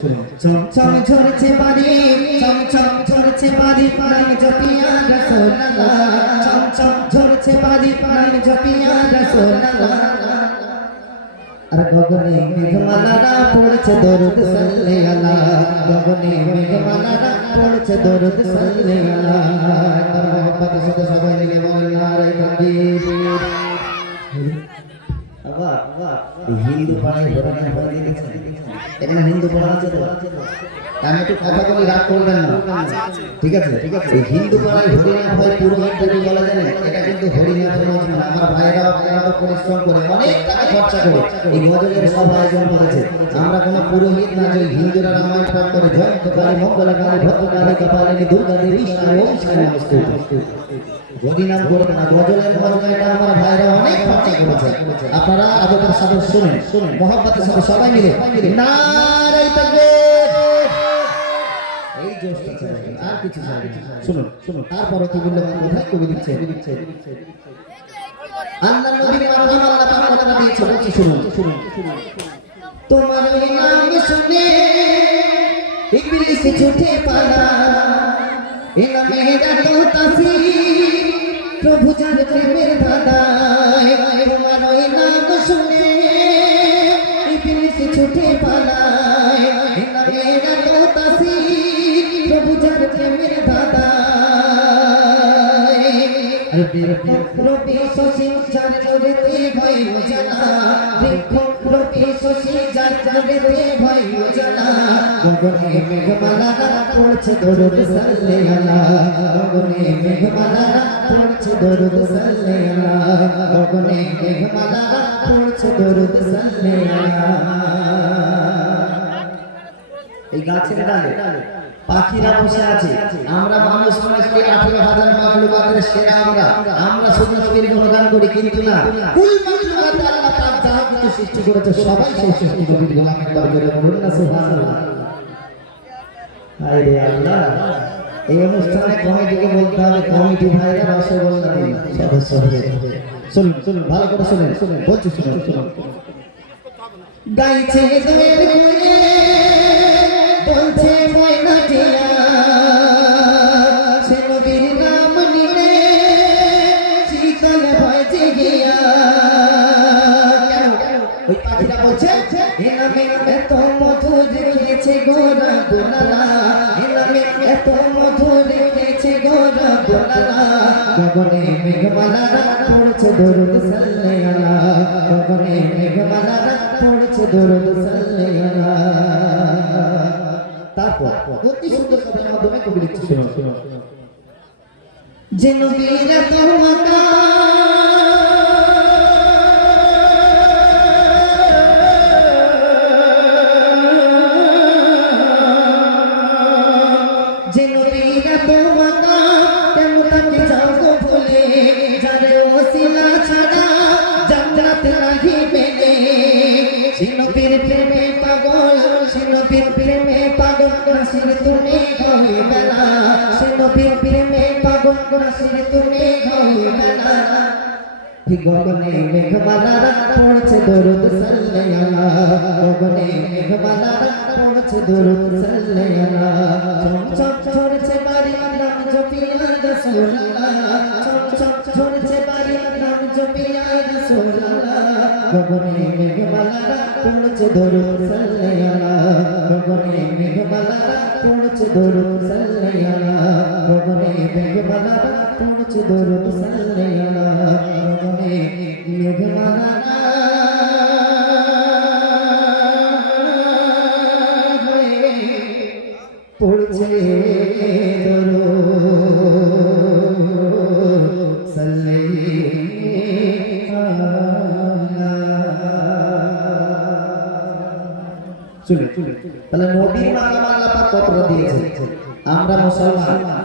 চমচম ঝরছে বাড়ি চমচম ঝরছে বাড়ি নাম জপিয়া রাসূলুল্লাহ চমচম ঝরছে বাড়ি নাম জপিয়া রাসূলুল্লাহ আর গগনে মেঘমালারা পড়ছে দরুদ সাল্লে আলা গগনে মেঘমালারা পড়ছে দরুদ সাল্লে আলা তার মোহব্বতের সাথে সবাই মিলে বলেন নারে তাকবীর হিন্দু পাড়ায় ঘোরানো হয় দেখেছেন এখানে হিন্দু পাড়া আছে তো আমি একটু কথা বলি রাগ করবেন না ঠিক আছে এই হিন্দু পাড়ায় হরিনাথ হয় পুরোহিত যদি বলা জানেন এটা কিন্তু হরিনাথের মঞ্চ না আমার ভাইরা তো পরিশ্রম করে অনেক টাকা খরচা করে এই গজলের সব আয়োজন করেছে আমরা কোনো পুরোহিত না যে হিন্দুরা রামায়ণ পাঠ করে জয়ন্ত কালী মঙ্গলকালী ভদ্রকালী কপালিনী দুর্গা দেবী ওম শান্তি নমস্তে হরিনাম করবে না গজলের মজা এটা আমার ভাইরা অনেক খরচা করেছে আপনারা আবেদন সাথে শুনেন মহব্বতের সাথে সবাই মিলে নারে তাকবীর এই জোশটা চাই আর কিছু চাই শুনুন তারপরে কি মূল্যবান কথা কবি দিচ্ছে আল্লাহর নবীর মাধ্যমে আল্লাহ পাক কথা দিয়েছে বলছি শুনুন তোমার নাম শুনে ইবলিস ছুটে পালা এলা মেরা তো তাসির প্রভু যার প্রেমের ধাঁধায় তোমার ওই নাম শুনে ইবলিস ছুটে পালায় এলা মেরা তো তাসির প্রভু যার প্রেমের ধাঁধায় রবি শশী যার জোরেতে ভয় জানা রবি শশী যার জোরেতে ভয় জানা গগনে মেঘমালারা পড়ছে দরুদ সাল্লে আলা গগনে মেঘমালারা পড়ছে দরুদ সাল্লে আলা গগনে মেঘমালারা পড়ছে দরুদ সাল্লে আলা এই গাছের ডালে পাখিরা বসে আছে আমরা মানুষ মনে করি 18,000 মাখলুকাতের সেরা আমরা শুধু নবীর গুণগান করি কিন্তু না কুল মাখলুকাত আল্লাহ পাক যাহা কিছু সৃষ্টি করেছে সবাই সেই সৃষ্টি নবীর গুণগান করে বলুন না সুবহানাল্লাহ হায় রে আল্লাহ এই অনুষ্ঠানে কমিটিকে বলতে হবে কমিটি ভাইরা রসগোল্লা দিন সদস্য হয়ে শুনুন ভালো করে শুনেন বলছি শুনুন গাইছে দোয়েল গুনে বলছে ময়না টিয়া সে নবীর নাম নিলে শীতল ভয় জেগিয়া ওই পাখিটা বলছে এ নামে এত মধু রেখেছে গোরা গোলালা এ নামে এত মধু রেখেছে গোরা গোলালা গগনে মেঘমালারা পড়ছে দরুদ সাল্লে আলা গগনে মেঘমালারা পড়ছে দরুদ সাল্লে আলা তারপর অতি সুন্দর শব্দের মাধ্যমে কবি লিখছে শুনুন যে নবীর তোমাকা যে নবীর তোমাকা কেন তাকে যাও গো ভুলে যার ওসিলা ছাড়া জান্নাত নাহি পেলে সে নবীর প্রেমে পাগল সে নবীর প্রেমে পাগল রাসূল তুমি হই বেলা সে নবীর প্রেমে পাগল রাসূল তুমি হই বেলা গগনে মেঘমালারা পড়ছে দরুদ সাল্লে আলা গগনে মেঘমালারা পড়ছে দরুদ সাল্লে আলা চমচম ঝরছে বাড়ি নাম জপিয়া রাসূলুল্লাহ চমচম ঝরছে বাড়ি নাম জপিয়া রাসূলুল্লাহ গগনে মেঘমালারা পড়ছে দরুদ সাল্লে আলা গগনে মেঘমালারা পড়ছে দরুদ সাল্লে আলা গগনে মেঘমালারা পড়ছে দরুদ সাল্লে আলা গগনে মেঘমালারা পড়ছে দরুদ সাল্লে শুনে তাহলে নবীর মাকাম আল্লাহ পাক কতটা দিয়েছে আমরা মুসলমান